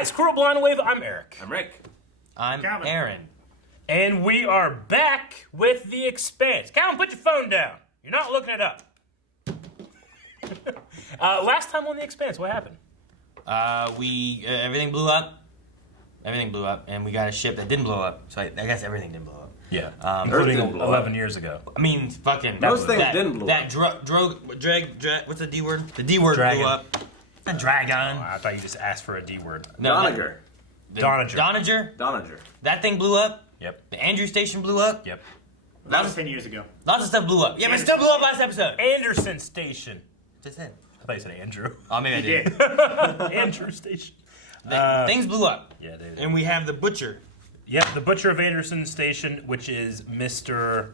guys, Squirrel Blind Wave, I'm Eric. I'm Rick. I'm Calvin. Aaron. And we are back with The Expanse. Calvin, put your phone down. You're not looking it up. Last time on The Expanse, what happened? Everything blew up. Everything blew up, and we got a ship that didn't blow up. So I guess everything didn't blow up. Yeah, Including including 11 years ago. I mean, fucking... Most things didn't blow up. What's the D word? The D word Dragon. blew up. A dragon. Oh, I thought you just asked for a D word. No, Doniger. Donager. Donager. That thing blew up. Yep. The Andrew Station blew up. Yep. That was 10 years ago. Lots of stuff blew up. Yeah, but it still blew up last episode. Anderson Station. Just said. I thought you said Andrew. Oh, maybe I He did. did. Andrew Station. Things blew up. Yeah, they did. And we have the butcher. Yep, the Butcher of Anderson Station, which is Mr.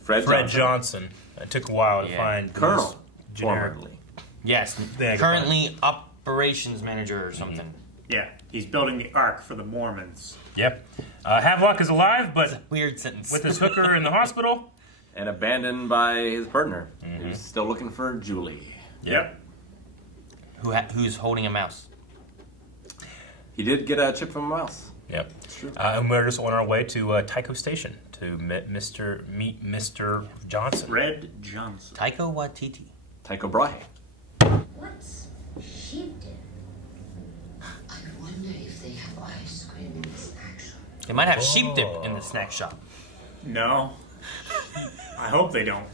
Fred Johnson. It took a while to Yeah. find Colonel. those generic. Formerly. Yes. There you go. Currently operations manager or something. Yeah, he's building the Ark for the Mormons. Yep. Havelock is alive, but Weird sentence. with his hooker in the hospital. And abandoned by his partner. Who's still looking for Julie. Yep. Who's holding a mouse? He did get a chip from a mouse. Yep. true. And we're just on our way to Tycho Station to meet Mr. Johnson. Red Johnson. Tycho Waititi. Tycho Brahe. What's shifted? I wonder if they have ice cream in the snack shop. They might have sheep dip in the snack shop. No. I hope they don't.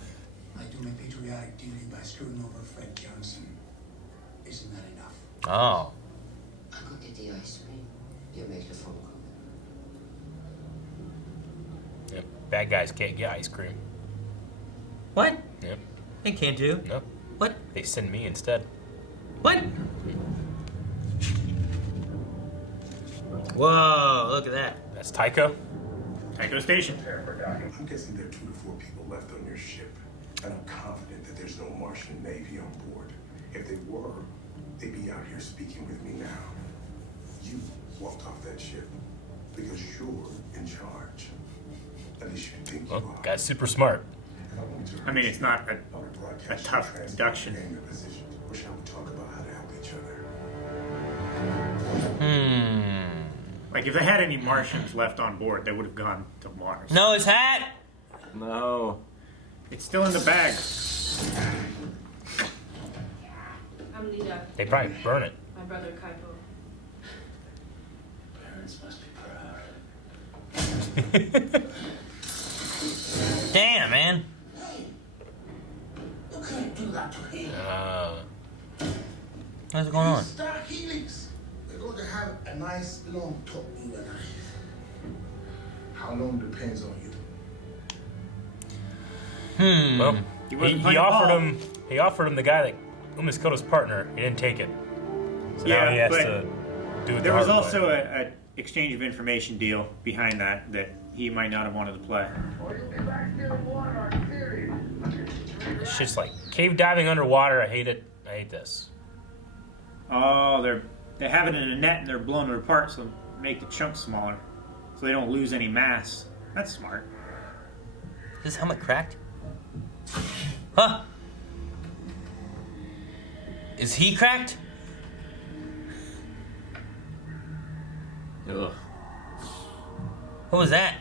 I do my patriotic duty by screwing over Fred Johnson. Isn't that enough? Oh. I'll go get the ice cream. You make the phone call. Yep. Bad guys can't get ice cream. What? Yep. They can't do. No. What? They send me instead. What? Whoa, look at that. That's Tycho. Tycho Station. I'm guessing there are 2 to 4 people left on your ship, and I'm confident that there's no Martian Navy on board. If they were, they'd be out here speaking with me now. You walked off that ship because you're in charge. At least you think you Well, are. guy's super smart. And I want to I mean, it's not a broadcast tough your deduction. game of positions. Or shall we talk about how to help each other? Like, if they had any Martians left on board, they would have gone to Mars. No, his hat. No. It's still in the bag. I'm Lita, They probably burn it. my brother Tycho. Parents must be proud. Damn, man. You can't do that to him. What's going on? Star Helix. We're going to have a nice long talk, you and I. How long depends on you. Well, He wasn't he playing offered ball. him. He offered him the guy that almost killed his partner. He didn't take it. So now Yeah, he has but to do it. There the was hard also way. a exchange of information deal behind that he might not have wanted to play. It's just like cave diving underwater. I hate it. I hate this. Oh, they have it in a net and they're blowing it apart so make the chunks smaller, so they don't lose any mass. That's smart. Is his helmet cracked? Huh? Is he cracked? Ugh. What was that?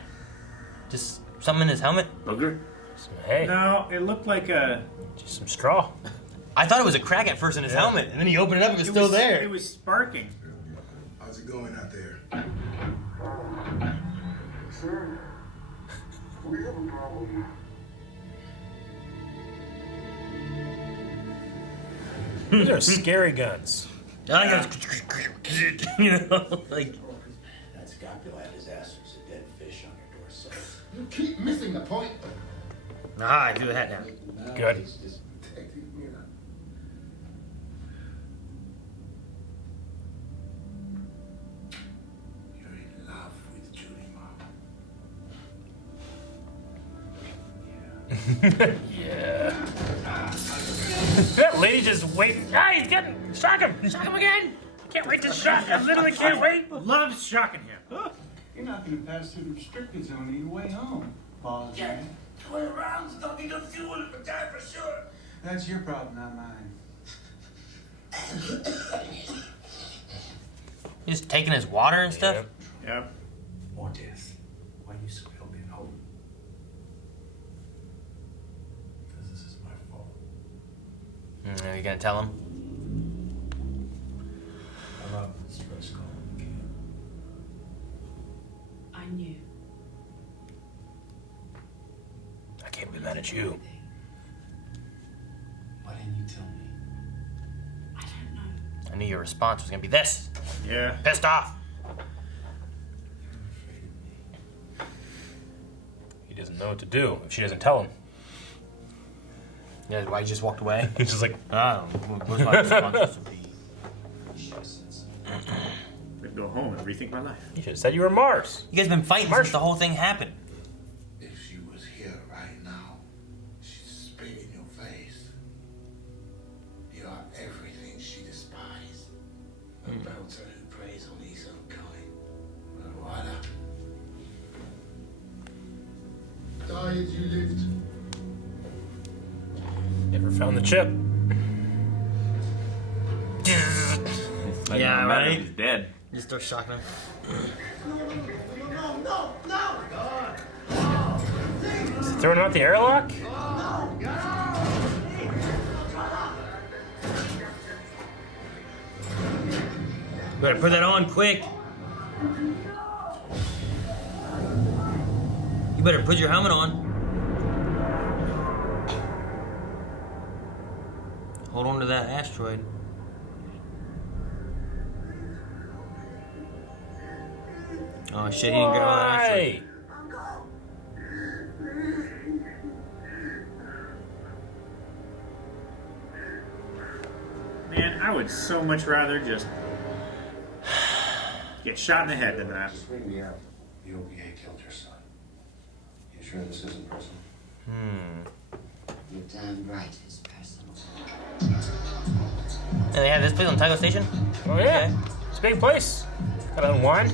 Just something in his helmet? Booger? So, hey, No, it looked like a. just some straw. I thought it was a crack at first in his helmet, and then he opened it up and it was still there. It was sparking. How's it going out there? Sir, we have a problem. These are scary guns. I think it's you know, like That scapula had his ass was a dead fish on your doorstep. You keep missing the point. I do the hat now. Good. Detective Mira. You're in love with Julie, Mom. Yeah. That lady just wait. Ah, he's getting. Shock him. Shock him again. Can't wait to shock. I literally can't wait. Loves shocking him. You're not going to pass through the restricted zone on your way home, Paul. Yeah, 20 rounds, don't need no fuel in the die for sure. That's your problem, not mine. He's taking his water and stuff. Yep. Yep. More death. Why do you spell being home? Because this is my fault. Are you gonna tell him? I love this first call. I knew. I can't be mad at you. Why didn't you tell me? I don't know. I knew your response was gonna be this. Yeah. Pissed off. He doesn't know what to do if she doesn't tell him. Yeah, why you just walked away? He's just like, Oh, what's my response supposed to be? I'd go home and rethink my life. you should have said you were Mars. You guys been fighting since the whole thing happened. If she was here right now, she'd spit in your face. You are everything she despised. A belter who preys on his own kind. Marietta. Die as you lived. Never found the chip. Like, Yeah, no matter, right? He's dead. You start shocking him. Is he throwing out the airlock? Better put that on quick. You better put your helmet on. Hold on to that asteroid. Oh shit, he didn't grab all that asteroid. Man, I would so much rather just get shot in the head than that. Just ring me out. The OPA killed your son. You sure this isn't personal? You're damn right it's personal. And they have this place on Tycho Station? Oh yeah, it's a big place. Gotta unwind.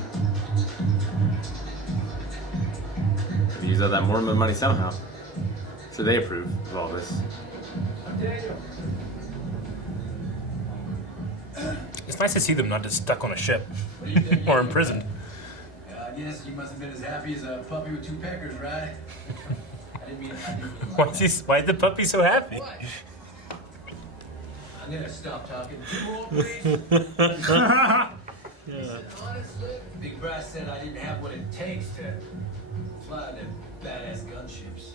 They use all that Mormon money somehow. So they approve of all this. It's nice to see them not just stuck on a ship or imprisoned. I guess you must have been as happy as a puppy with two peckers, right? I didn't mean Why is the puppy so happy? I'm gonna stop talking. Two more, please. Listen, honestly, Big Brass said I didn't have what it takes to fly the badass gunships.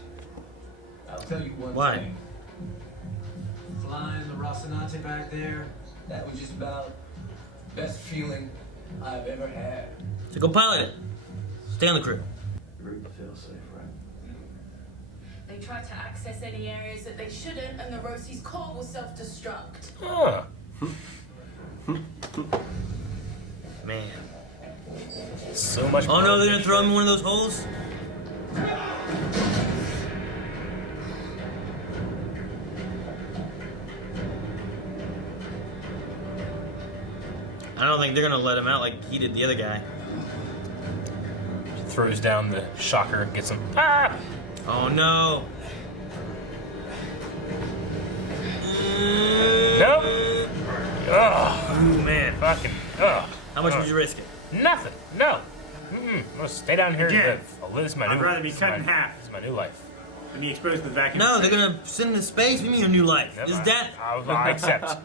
I'll tell you one Why? thing. Flying the Rocinante back there, that was just about the best feeling I've ever had. So go pilot it. Stay on the crew. Route to feel safe, right? They tried to access any areas that they shouldn't, and the Rosie's core will self-destruct. Huh. Man. So much. Oh no, they're gonna throw him in one of those holes? I don't think they're gonna let him out like he did the other guy. Throws down the shocker, gets him. Ah! Oh no. Nope. Ugh. Ooh, man. Fucking. Ugh. How much would you risk it? Nothing. No. I'm gonna stay down here and Yeah. live. This is my I'd new. rather be this is cut my- in half. This is my new life. And be exposed to the vacuum. No, they're gonna send him to space. What do you mean your new life? Never It's mind. death. I accept.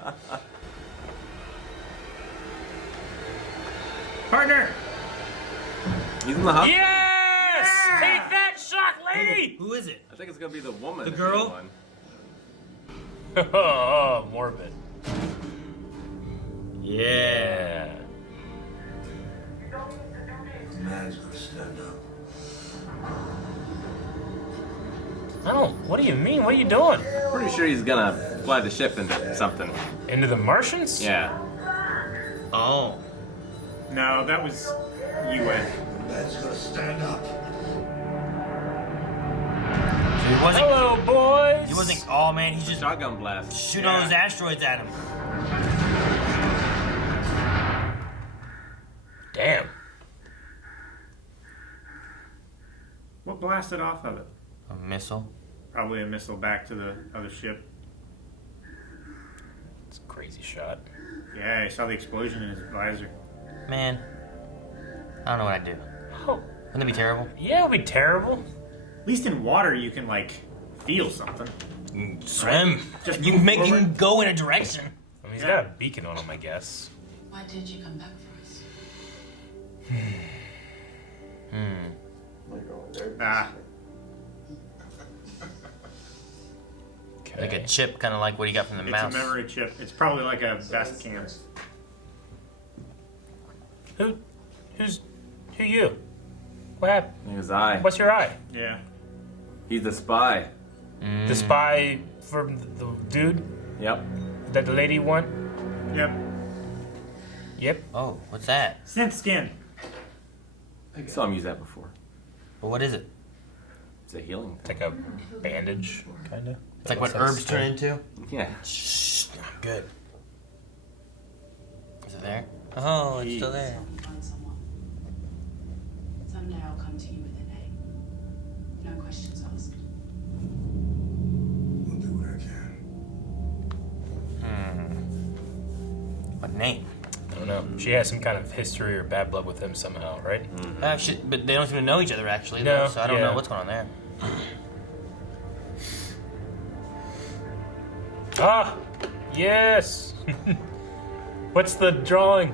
Partner! He's in the hospital. Yes! Yeah! Take that, shock lady! Who is it? I think it's gonna be the woman. The if girl? anyone. Oh, morbid. Yeah. The man's gonna stand up. I don't. What do you mean? What are you doing? Pretty sure he's gonna fly the ship into something. Into the Martians? Yeah. Oh. No, that was UN. The man's gonna stand up. So he wasn't. Hello, boys. He wasn't. Oh man, he's just Shotgun blast. shooting all those asteroids at him. Damn. What blasted off of it? A missile. Probably a missile back to the other ship. It's a crazy shot. Yeah, I saw the explosion in his visor. Man, I don't know what I'd do. Oh, Wouldn't it be terrible? yeah, it would be terrible. At least in water, you can like feel something. Swim. Just You move can forward. you can go in a direction. I mean, he's got a beacon on him, I guess. Why did you come back for us? Ah, Okay. Like a chip, kind of like what he got from the it's mouse. a memory chip. It's probably like a vest cam. Who you? What happened? It was I. What's your eye? Yeah. He's the spy. The spy from the dude Yep. that the lady won? Yep. Yep. Oh, what's that? Synth skin. I saw him use that before. Well, what is it? It's a healing. It's like a bandage, kind of. It's like what herbs turn into? Yeah. Shh, good. Is it there? Oh, it's still there. Find someone. Someday I'll come to you with a name. No questions asked. I'll do what I can. What name? I don't know. She has some kind of history or bad blood with him somehow, right? Shit, but they don't seem to know each other actually. No, Though, so I don't yeah. know what's going on there. Ah, yes. What's the drawing?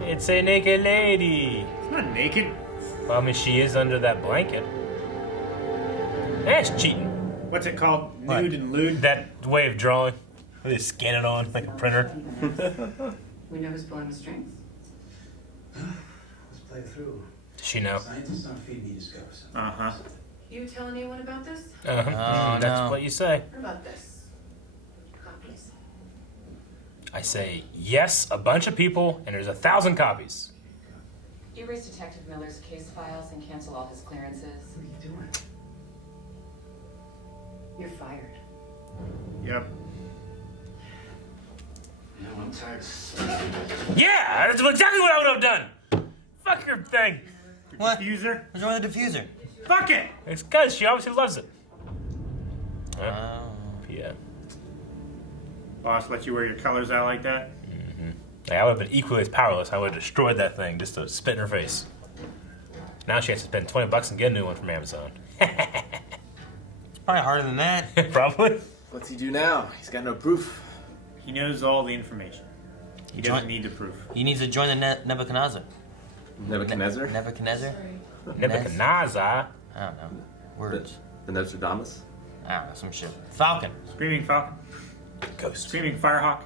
It's a naked lady. It's not naked. Well, I mean, she is under that blanket. That's cheating. What's it called? What? Nude and lewd? That way of drawing. They scan it on like a printer. We know who's pulling the strings. Let's play it through. Does she know? Scientists aren't feeding me discover something. Uh-huh. You tell anyone about this? Uh-huh. Oh, That's no. what you say. What about this? Copies. I say yes, a bunch of people, and there's 1,000 copies. Erase Detective Miller's case files and cancel all his clearances. What are you doing? You're fired. Yep. You know, I'm tired of sleeping. Yeah, that's exactly what I would have done. Fuck your thing. What? Diffuser? What's wrong with the diffuser? Fuck it! It's because she obviously loves it. Oh. Yeah. Boss let you wear your colors out like that? Like, I would have been equally as powerless. I would have destroyed that thing just to spit in her face. Now she has to spend $20 and get a new one from Amazon. It's probably harder than that. Probably. What's he do now? He's got no proof. He knows all the information. He doesn't need the proof. He needs to join the Nebuchadnezzar. Nebuchadnezzar? Nebuchadnezzar? Nebuchadnezzar. I don't know. Words. The Nostradamus? I don't know, some shit. Falcon. Screaming Falcon. Ghost. Screaming Firehawk.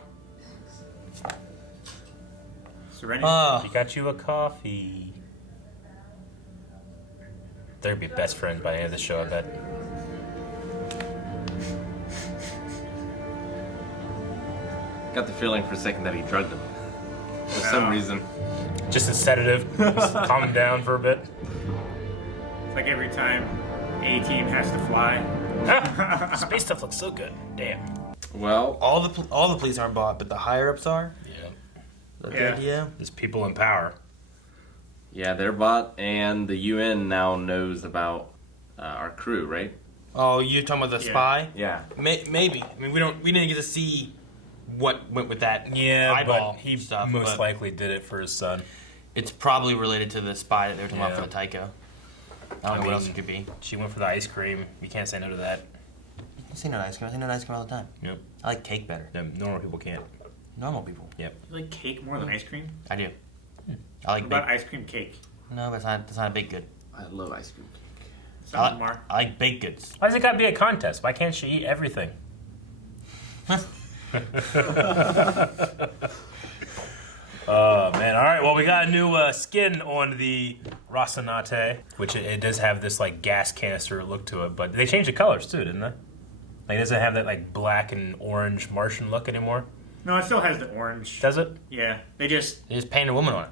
Serenity. She got you a coffee. They're gonna be best friends by the end of the show, I bet. Got the feeling for a second that he drugged him. For some reason. Just a sedative. Just calm him down for a bit. It's like every time A-Team has to fly. Space stuff looks so good. Damn. Well, all the police aren't bought, but the higher ups are. Yeah. There's people in power. Yeah, they're bought, and the UN now knows about our crew, right? Oh, you're talking about the spy? Yeah. Maybe. I mean, we didn't get to see what went with that but eyeball he stuff. most likely did it for his son. It's probably related to the spy that they were talking about Yeah. for the Tycho. I don't know what else it could be. She went for the ice cream. You can't say no to that. I say no to ice cream. I say no to ice cream all the time. Yep. I like cake better. Yeah, normal people can't. Normal people. Yep. You like cake more than ice cream? I do. I like What about baked. ice cream cake? No, but it's not baked good. I love ice cream cake. Some are. I like baked goods. Why does it gotta be a contest? Why can't she eat everything? Oh man! All right. Well, we got a new skin on the Rocinante, which it does have this like gas canister look to it, but they changed the colors too, didn't they? Like, it doesn't have that like black and orange Martian look anymore. No, it still has the orange. Does it? Yeah. They just painted a woman on it.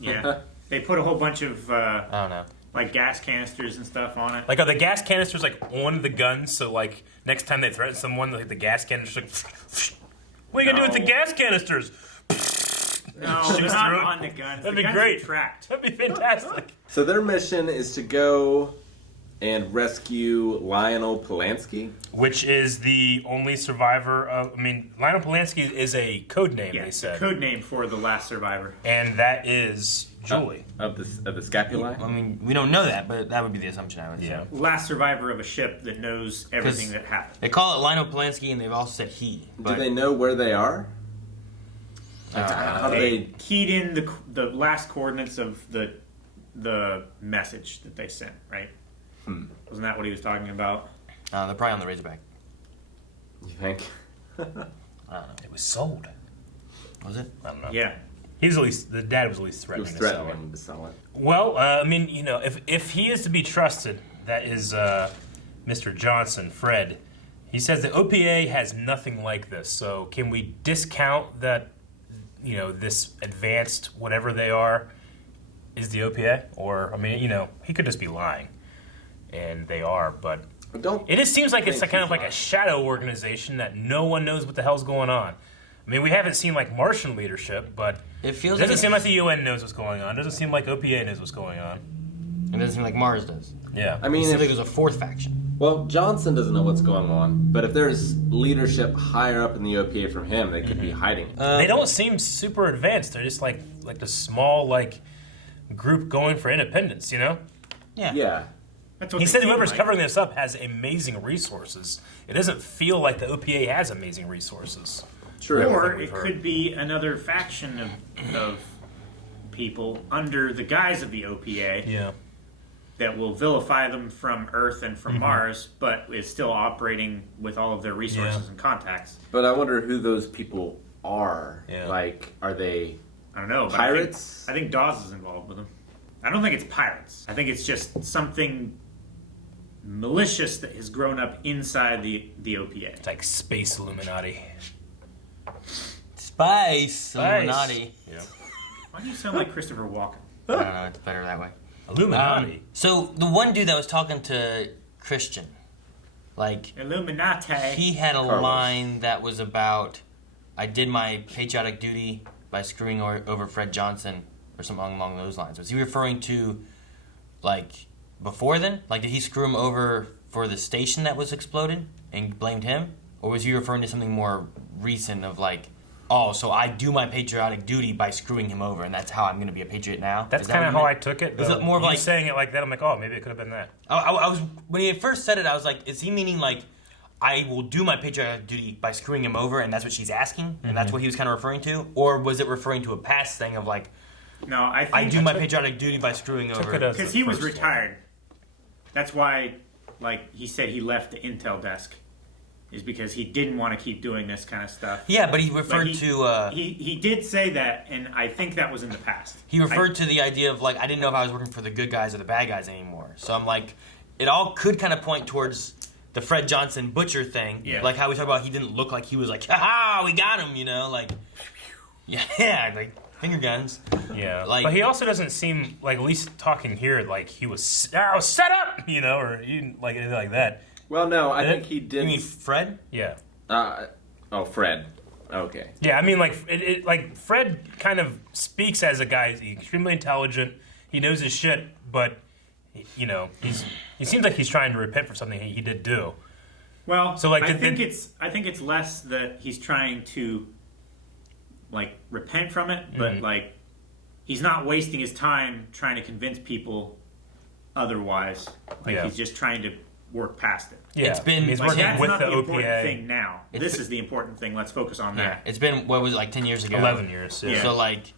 Yeah. They put a whole bunch of I don't know. like gas canisters and stuff on it. Like, are the gas canisters like on the guns? So like next time they threaten someone, like the gas canisters like, what are you gonna do with the gas canisters? No, Shoots they're not through it. on the guns. That'd The be guns great. are tracked. That'd be fantastic. So their mission is to go and rescue Lionel Polanski. Which is the only survivor of... I mean, Lionel Polanski is a code name, Yeah, they said. code name for the last survivor. And that is Julie. Of the scapulae? I mean, we don't know that, but that would be the assumption, I would say. Yeah. Last survivor of a ship that knows everything that happened. They call it Lionel Polanski, and they've also said he. Do But they know where they are? How do They they... keyed in the last coordinates of the message that they sent, right? Wasn't that what he was talking about? they're probably on the Razorback. You think? I don't know. It was sold. Was it? I don't know. Yeah. He's at least... The dad was at least He threatening was to sell it. threatening to sell it. Well, I mean, you know, if he is to be trusted, that is Mr. Johnson, Fred. He says the OPA has nothing like this. So can we discount that, you know, this advanced whatever they are is the OPA? Or, I mean, you know, he could just be lying. And they are, but it just seems like it's kind of like a shadow organization that no one knows what the hell's going on. I mean, we haven't seen like Martian leadership, but it feels doesn't like seem like the UN knows what's going on. It doesn't seem like OPA knows what's going on. It doesn't seem like Mars does. Yeah. I mean, it seems like there's a fourth faction. Well, Johnson doesn't know what's going on, but if there's leadership higher up in the OPA from him, they could be hiding. They don't seem super advanced. They're just like a small like group going for independence, you know? Yeah. Yeah. That's what He they said seem whoever's like. covering this up has amazing resources. It doesn't feel like the OPA has amazing resources. True. Or Everything we've it heard. could be another faction of people under the guise of the OPA Yeah. that will vilify them from Earth and from Mars, but is still operating with all of their resources Yeah. and contacts. But I wonder who those people are. Yeah. Like, are they I don't know. But pirates? I think Dawes is involved with them. I don't think it's pirates. I think it's just something malicious that has grown up inside the OPA. It's like space Illuminati. Space Illuminati. Yeah. Why do you sound like Christopher Walken? I don't know. It's better that way. Illuminati. So the one dude that was talking to Christian, like Illuminati. he had a Carlos. line that was about, "I did my patriotic duty by screwing over Fred Johnson," or something along those lines. Was he referring to, like, before then? Like, did he screw him over for the station that was exploded and blamed him? Or was he referring to something more recent of, like, oh, so I do my patriotic duty by screwing him over, and that's how I'm going to be a patriot now? That's Is that kind of what how you I meant? took it. Is though. it more of You like saying it like that? I'm like, oh, maybe it could have been that. I was when he first said it, I was like, is he meaning like I will do my patriotic duty by screwing him over, and that's what she's asking, and that's what he was kind of referring to, or was it referring to a past thing of like, No, I think I do my patriotic duty by screwing over? because he was retired. That's why, like, he said he left the intel desk, is because he didn't want to keep doing this kind of stuff. Yeah, but he referred to. He did say that, and I think that was in the past. He referred to the idea of like I didn't know if I was working for the good guys or the bad guys anymore. So I'm like, it all could kind of point towards the Fred Johnson butcher thing. Yeah. Like how we talk about he didn't look like he was like, ha, we got him, you know, like yeah, like finger guns. Yeah, Like- but he also doesn't seem like, at least talking here, like he was set up, you know, or you like anything like that. Well, no, I Did think it? he did. You mean Fred? Yeah. Fred. Okay. Yeah, I mean, like, like Fred kind of speaks as a guy. He's extremely intelligent. He knows his shit, but you know, he seems like he's trying to repent for something he did do. Well, So, like, I did- think it's less that he's trying to, like, repent from it, but like he's not wasting his time trying to convince people otherwise. Like Yeah. he's just trying to work past it. Yeah, It's been- he's like, working That's with not the the important OPA. thing now. This is the important thing. Let's focus on Yeah. that. It's been what was it, like 10 years ago? 11 years. Yeah. So like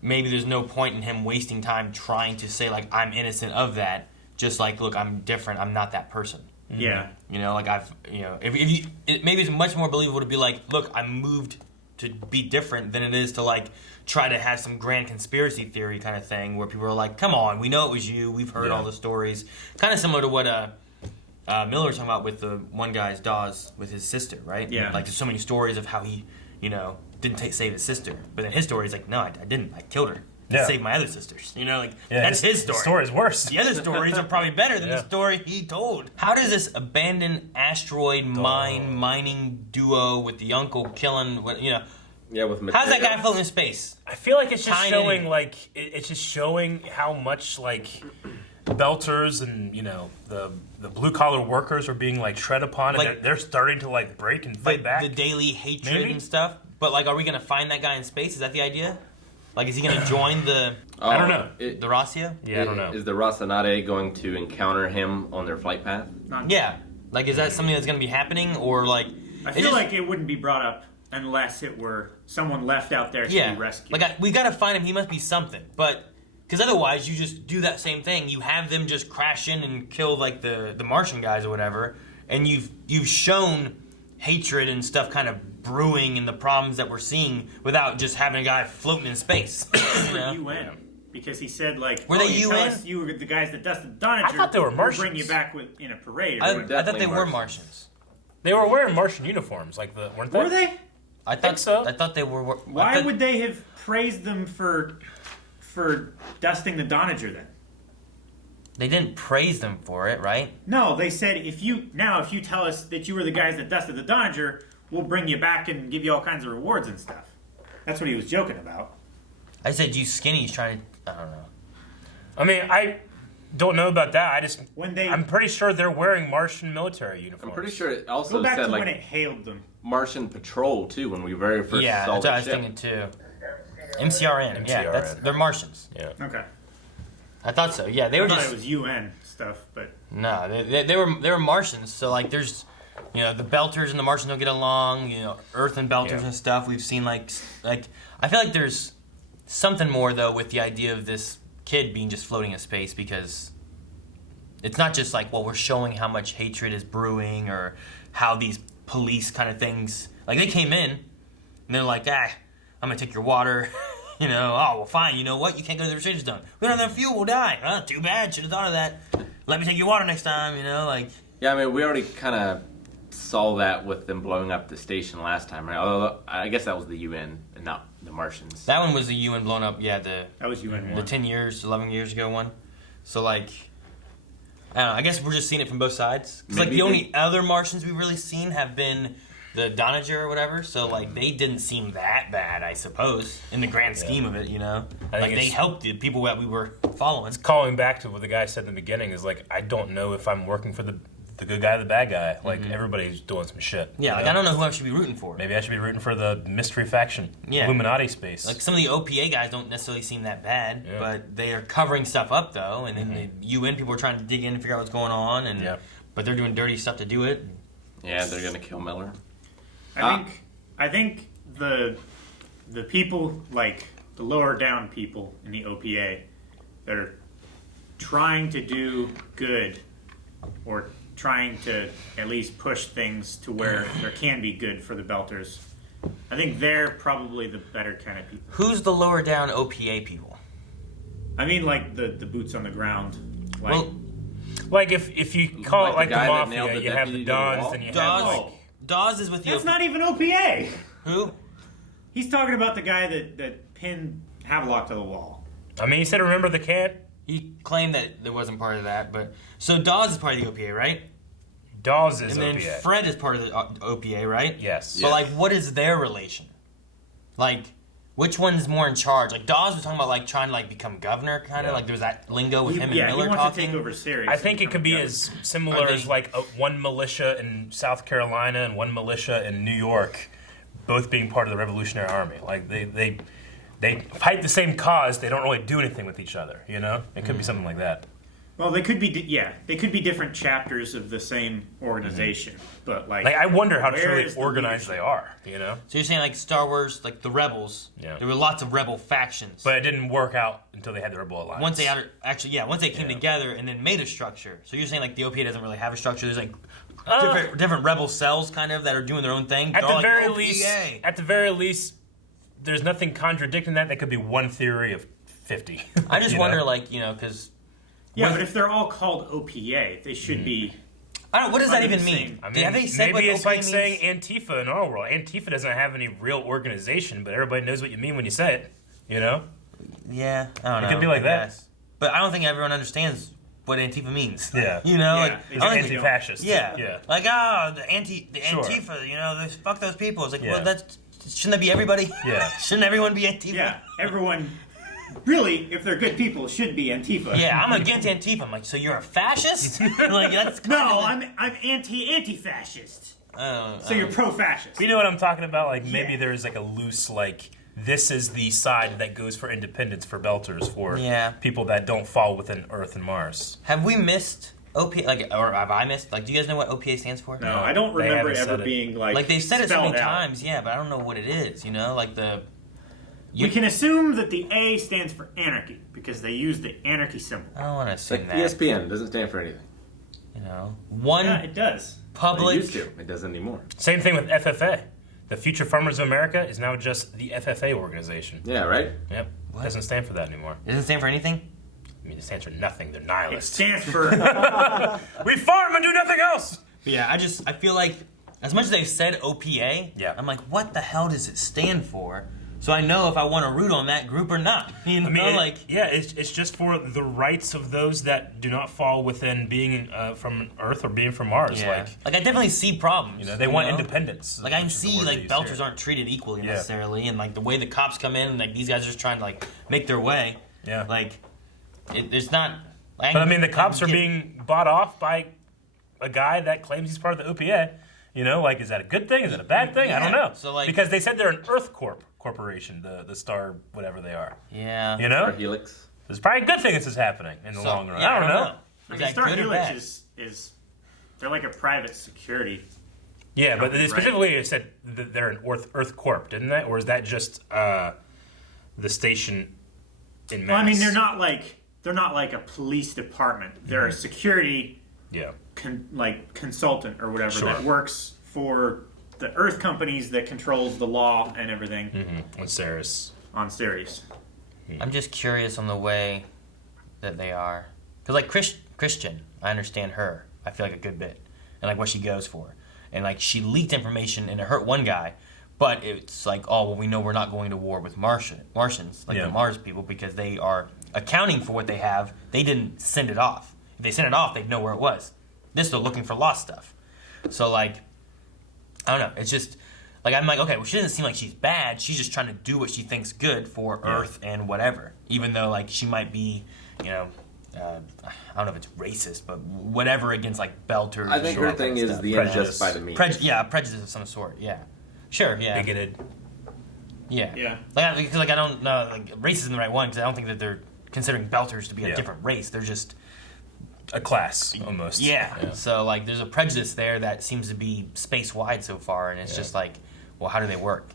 maybe there's no point in him wasting time trying to say like I'm innocent of that. Just like look, I'm different. I'm not that person. Yeah. You know, like if you, maybe it's much more believable to be like, look, I moved to be different than it is to like try to have some grand conspiracy theory kind of thing where people are like, come on, we know it was you. We've heard Yeah. all the stories. Kind of similar to what Miller was talking about with the one guy's Dawes with his sister, right? Yeah. Like there's so many stories of how he, you know, didn't save his sister, but in his story he's like, no, I didn't. I killed her. Yeah. Save my other sisters. You know, like Yeah, that's his story. The story's worse. The other stories are probably better than Yeah. the story he told. How does this abandoned asteroid mining duo with the uncle killing, what you know? Yeah, with How's that Mateo. guy floating in space? I feel like it's just Tiny. showing, like, it's just showing how much, like, belters and the blue collar workers are being like tread upon, and they're starting to like break and fight back. The daily hatred Maybe? and stuff. But like, are we gonna find that guy in space? Is that the idea? Like, is he gonna join the? I don't know. The Rossio? Yeah, I don't know. Is the Rocinante going to encounter him on their flight path? Yeah. Like, is that something that's gonna be happening, or like? I feel like it wouldn't be brought up unless it were someone left out there to be rescued. Like, we gotta find him. He must be something. But because otherwise, you just do that same thing. You have them just crash in and kill like the Martian guys or whatever, and you've shown hatred and stuff kind of brewing and the problems that we're seeing without just having a guy floating in space. You know? UN. Because he said, like, Were they you UN? tell us you were the guys that dusted Donager. I thought they were Martians. We'll bring you back in a parade. Or I whatever. thought they were Martians. They were wearing Martian uniforms, weren't they? Were they? I think so. I thought they were. Why would they have praised them for dusting the Donager then? They didn't praise them for it, right? No, they said if you tell us that you were the guys that dusted the Donager, we'll bring you back and give you all kinds of rewards and stuff. That's what he was joking about. I said you skinny's trying to. I don't know. I mean, I don't know about that. I'm pretty sure they're wearing Martian military uniforms. I'm pretty sure it also Go back said to like when it hailed them. Martian patrol too when we very first Yeah, saw that's the what I was ship. thinking too. MCRN. Yeah, they're Martians. Yeah. Okay. I thought so. Yeah, they I were thought just. it was UN stuff, but No, they were Martians. So like, there's, the Belters and the Martians don't get along. Earth and Belters and stuff. We've seen like I feel like there's something more though with the idea of this kid being just floating in space, because it's not just like, well, we're showing how much hatred is brewing or how these police kind of things, like they came in and they're like, I'm gonna take your water. Oh, well, fine. You know what? You can't go to the restrictions zone. We don't have enough fuel. We'll die. Oh, too bad. Should have thought of that. Let me take your water next time. Yeah, I mean, we already kind of saw that with them blowing up the station last time, right? Although I guess that was the UN and not the Martians. That one was the UN blown up. Yeah, that was UN the 11 years ago one. So like, I don't know. I guess we're just seeing it from both sides. Because like the only other Martians we've really seen have been the Donager or whatever. So like they didn't seem that bad, I suppose, in the grand scheme of it. Like they helped the people that we were following. It's calling back to what the guy said in the beginning. Is like, I don't know if I'm working for the good guy or the bad guy. Like everybody's doing some shit. Yeah, like I don't know who I should be rooting for. Maybe I should be rooting for the mystery faction. Yeah. Illuminati space. Like some of the OPA guys don't necessarily seem that bad, but they are covering stuff up though, and then the UN people are trying to dig in and figure out what's going on, and but they're doing dirty stuff to do it. Yeah, they're gonna kill Miller. I think the people, like the lower down people in the OPA that are trying to do good or trying to at least push things to where there can be good for the Belters, I think they're probably the better kind of people. Who's the lower down OPA people? I mean, like the boots on the ground. Like, well, like if you call it like the mafia, you have the Dons, then you have like... Dawes is with the That's not even OPA. Who? He's talking about the guy that pinned Havelock to the wall. I mean, he said, remember the cat? He claimed that there wasn't part of that, but... So Dawes is part of the OPA, right? Dawes is OPA. And then Fred is part of the OPA, right? Yes. But, like, what is their relation? Like, which one's more in charge? Like, Dawes was talking about, like, trying to, like, become governor, kind of. Like, there was that lingo with him and Miller he wants talking. to take over Syria. I think it could be as similar as, like, one militia in South Carolina and one militia in New York, both being part of the Revolutionary Army. Like, they fight the same cause. They don't really do anything with each other, It could be something like that. Well, they could be, they could be different chapters of the same organization, but like I wonder how truly organized they are, So you're saying like Star Wars, like the Rebels, there were lots of rebel factions, but it didn't work out until they had the Rebel Alliance. Once they came together and then made a structure. So you're saying like the OPA doesn't really have a structure. There's like different rebel cells kind of that are doing their own thing. At the very least, there's nothing contradicting that. That could be one theory of 50. I just wonder, like, because. Yeah, but if they're all called OPA, they should be. I don't. What does that even mean? I mean, maybe it's like saying Antifa in our world. Antifa doesn't have any real organization, but everybody knows what you mean when you say it. Yeah, I don't know. It could be like that. But I don't think everyone understands what Antifa means. Yeah. Like anti-fascist. Yeah. Like, the Antifa. Fuck those people. It's like, well, shouldn't that be everybody? Yeah. Shouldn't everyone be Antifa? Yeah, everyone really, if they're good people, it should be Antifa. Yeah, I'm against Antifa. I'm like, so you're a fascist? Like that's No, I'm anti-fascist. So you're pro-fascist. You know what I'm talking about? Like maybe there's like a loose like this is the side that goes for independence for Belters for people that don't fall within Earth and Mars. Have we missed OPA? Like, or have I missed? Like, do you guys know what OPA stands for? No, I don't remember it ever being like they've said it so many spelled out. times. Yeah, but I don't know what it is. You know, like the. We can assume that the A stands for anarchy because they use the anarchy symbol. I don't want to assume Like that. ESPN doesn't stand for anything. You know, one. Yeah, it does. Public. It used to. It doesn't anymore. Same thing with FFA. The Future Farmers of America is now just the FFA organization. Yeah, right? Yep. What? Doesn't stand for that anymore. It doesn't stand for anything? I mean, it stands for nothing. They're nihilists. It stands for... We farm and do nothing else! But yeah, I feel like, as much as they've said OPA, I'm like, what the hell does it stand for? So I know if I want to root on that group or not. You know, it's just for the rights of those that do not fall within being from Earth or being from Mars. Yeah. Like I definitely see problems. You know, they want independence. Like I see like Belters aren't treated equally necessarily, and like the way the cops come in, and like these guys are just trying to like make their way. Yeah. Like, there's not. Like, but I mean, the cops are being bought off by a guy that claims he's part of the OPA. You know, like, is that a good thing? Is that a bad thing? I don't know. So like, because they said they're an Earth corporation, the Star whatever they are. Yeah. You know? Star Helix. There's probably a good thing this is happening in the long run. Yeah, I don't know. I mean, Star Helix is they're like a private security. Yeah, but company, specifically it said that they're an Earth Corp, didn't they? Or is that just the station in Mass? Well, I mean, they're not like a police department. They're a security consultant or whatever that works for the Earth companies that controls the law and everything. On Ceres. On Ceres. I'm just curious on the way that they are. Because, like, Christian, I understand her. I feel like a good bit. And, like, what she goes for. And, like, she leaked information and it hurt one guy. But it's like, oh, well, we know we're not going to war with Martians, like the Mars people, because they are accounting for what they have. They didn't send it off. If they sent it off, they'd know where it was. This, they're looking for lost stuff. So, like, I don't know. It's just, like, I'm like, okay, well, she doesn't seem like she's bad. She's just trying to do what she thinks good for Earth and whatever. Even though, like, she might be, you know, I don't know if it's racist, but whatever against, like, Belters. I think her thing is the end justify the means. Prejudice of some sort, yeah. Sure, yeah. Bigoted. Yeah. Yeah. Because I don't know, like, race isn't the right one, because I don't think that they're considering Belters to be a different race. They're just a class, almost. Yeah. So, like, there's a prejudice there that seems to be space-wide so far, and it's just like, well, how do they work?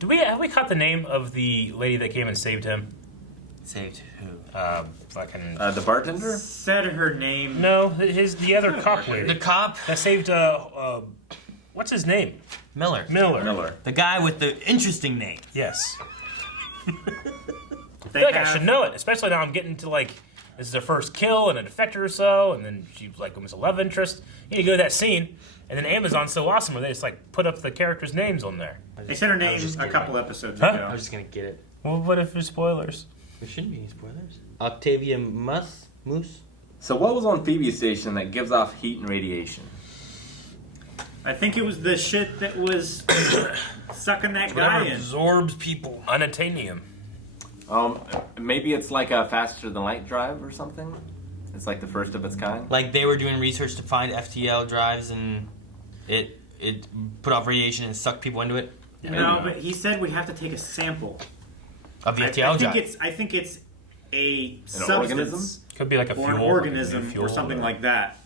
Have we caught the name of the lady that came and saved him? Saved who? The bartender? Said her name. No, the other cop lady. The cop? That saved, what's his name? Miller. The guy with the interesting name. Yes. I feel like I should know it, especially now I'm getting to, like, this is her first kill and a defector or so, and then she's like almost a love interest. You need to go to that scene, and then Amazon's so awesome where they just like put up the characters' names on there. They said her name a couple episodes I ago. was just gonna get it. Well, what if there's spoilers? There shouldn't be any spoilers. Octavia Moose? So what was on Phoebe's station that gives off heat and radiation? I think it was the shit that was sucking that guy in. Absorbs people. Unobtainium. Maybe it's like a faster than light drive or something. It's like the first of its kind. Like they were doing research to find FTL drives, and it put off radiation and sucked people into it. No, but he said we have to take a sample of the FTL drive. I think it's a An substance. organism? Could be like a or fuel. an organism fuel or something like that.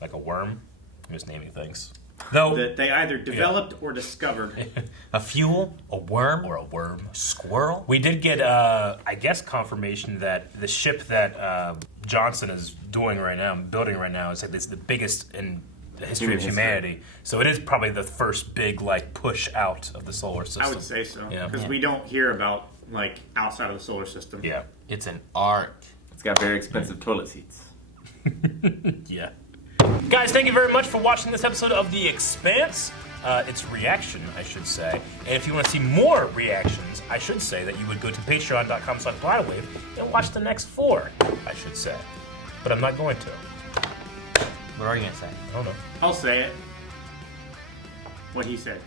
Like a worm. I'm just naming things. Though that they either developed or discovered. A fuel, a worm, or a worm, squirrel. We did get, I guess, confirmation that the ship that Johnson is building right now, is like it's the biggest in the history of humanity. So it is probably the first big like push out of the solar system. I would say so Yeah. because we don't hear about like outside of the solar system. Yeah, it's an arc. It's got very expensive toilet seats. Yeah. Guys, thank you very much for watching this episode of The Expanse. It's reaction, I should say. And if you want to see more reactions, I should say that you would go to patreon.com/blindwave and watch the next 4, I should say. But I'm not going to. What are you going to say? I don't know. I'll say it. What he said.